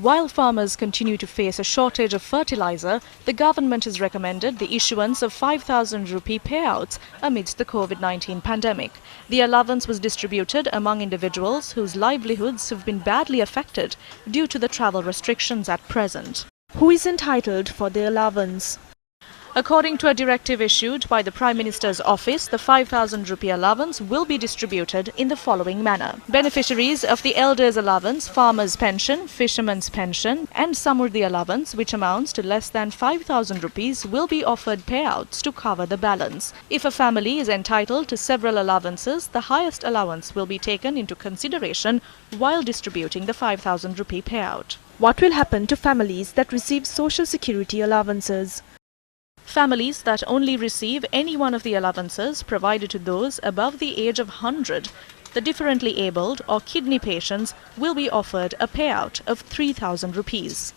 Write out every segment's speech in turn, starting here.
While farmers continue to face a shortage of fertilizer, the government has recommended the issuance of 5,000 rupee payouts amidst the COVID-19 pandemic. The allowance was distributed among individuals whose livelihoods have been badly affected due to the travel restrictions at present. Who is entitled for the allowance? According to a directive issued by the Prime Minister's office, the 5,000 rupee allowance will be distributed in the following manner. Beneficiaries of the Elders Allowance, Farmers' Pension, Fishermen's Pension and Samurdhi Allowance, which amounts to less than 5,000 rupees, will be offered payouts to cover the balance. If a family is entitled to several allowances, the highest allowance will be taken into consideration while distributing the 5,000 rupee payout. What will happen to families that receive Social Security allowances? Families that only receive any one of the allowances provided to those above the age of 100, the differently abled or kidney patients will be offered a payout of 3,000 rupees.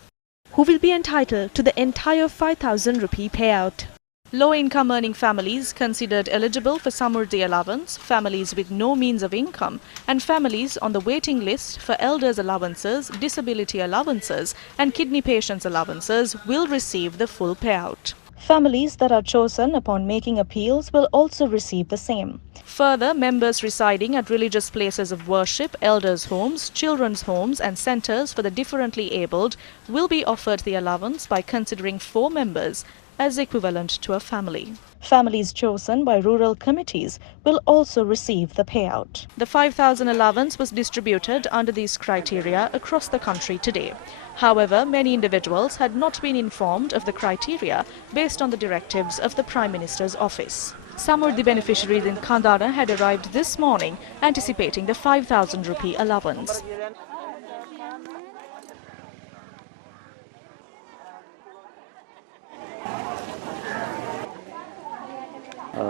Who will be entitled to the entire 5,000 rupee payout? Low-income earning families considered eligible for Samurdhi allowance, families with no means of income, and families on the waiting list for elders allowances, disability allowances, and kidney patients allowances will receive the full payout. Families that are chosen upon making appeals will also receive the same. Further, members residing at religious places of worship, elders' homes, children's homes and centres for the differently abled will be offered the allowance by considering 4 members as equivalent to a family. Families chosen by rural committees will also receive the payout. The 5,000 allowance was distributed under these criteria across the country today. However, many individuals had not been informed of the criteria based on the directives of the Prime Minister's office. Some of the beneficiaries in Kandana had arrived this morning anticipating the 5,000 rupee allowance.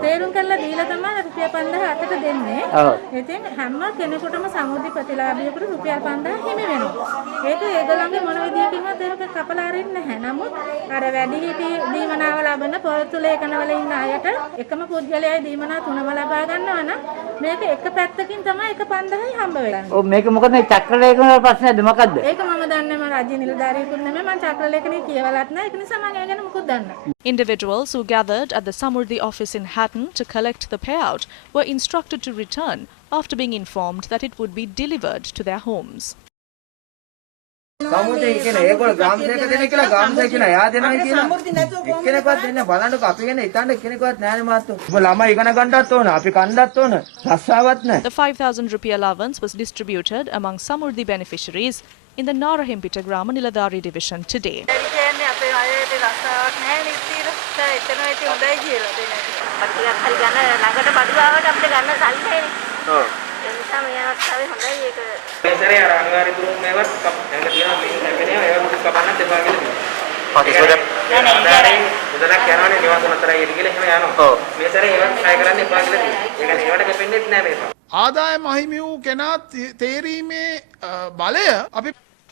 තේරුම් කරලා දීලා තමයි රුපියල් 5000 අතට දෙන්නේ. ඉතින් හැම කෙනෙකුටම සමුද්‍රි ප්‍රතිලාභියෙකුට රුපියල් 5000 හිමි වෙනවා. ඒක ඒගොල්ලන්ගේ මොන විදියකින්වත් ඒක කපලා අරින්නේ නැහැ. නමුත් අර වැඩිහිටි දීමනාව ලබන පොරොත්තු ලේඛනවල ඉන්න අයට එකම පුද්ගලයායි දීමනා තුනම ලබා ගන්නවා නම් මේක එක පැත්තකින් තමයි එක 5000යි හම්බ වෙන්නේ. ඔව් මේක මොකද මේ චක්‍ර ලේඛන වල ප්‍රශ්නයක්ද මොකද්ද? ඒක මම දන්නේ මම රාජ්‍ය නිලධාරියෙකුත් නෙමෙයි මම චක්‍ර ලේඛනේ කියවලත් නැහැ. ඒක නිසා මම ඒ ගැන මොකුත් දන්නේ නැහැ. Individuals who gathered at the Samurdhi office in Hatton to collect the payout were instructed to return after being informed that it would be delivered to their homes. සමුද්‍රය කියන ඒගොල්ලෝ ග්‍රාම සේක දෙන්නේ කියලා ග්‍රාම සේක කියන එයා දෙනවා කියලා එක්කෙනෙක්වත් දෙන්නේ බලන්නකො අපි ගැන හිතන්න එක්කෙනෙක්වත් නැහැ නේ මාත්තු. ඔබ ළමයි ඉගෙන ගන්නත් ඕන අපි කන්නත් ඕන රස්සාවක් නැහැ. The 5,000 rupee allowance was distributed among Samurdhi beneficiaries in the Narahimpita Grama Niladhari division today.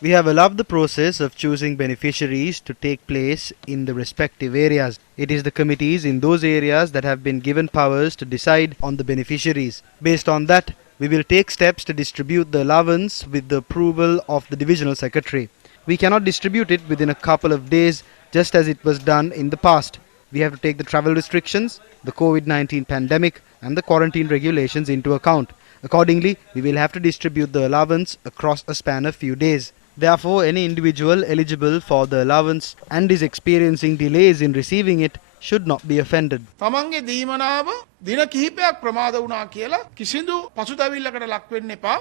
We have allowed the process of choosing beneficiaries to take place in the respective areas. It is the committees in those areas that have been given powers to decide on the beneficiaries. Based on that, we will take steps to distribute the allowance with the approval of the divisional secretary. We cannot distribute it within a couple of days just as it was done in the past. We have to take the travel restrictions, the COVID-19 pandemic and the quarantine regulations into account. Accordingly, we will have to distribute the allowance across a span of few days. Therefore, any individual eligible for the allowance and is experiencing delays in receiving it should not be offended. තමන්ගේ දීමනාව දින කිහිපයක් ප්‍රමාද වුණා කියලා කිසිදු පසුතැවිල්ලකට ලක් වෙන්න එපා.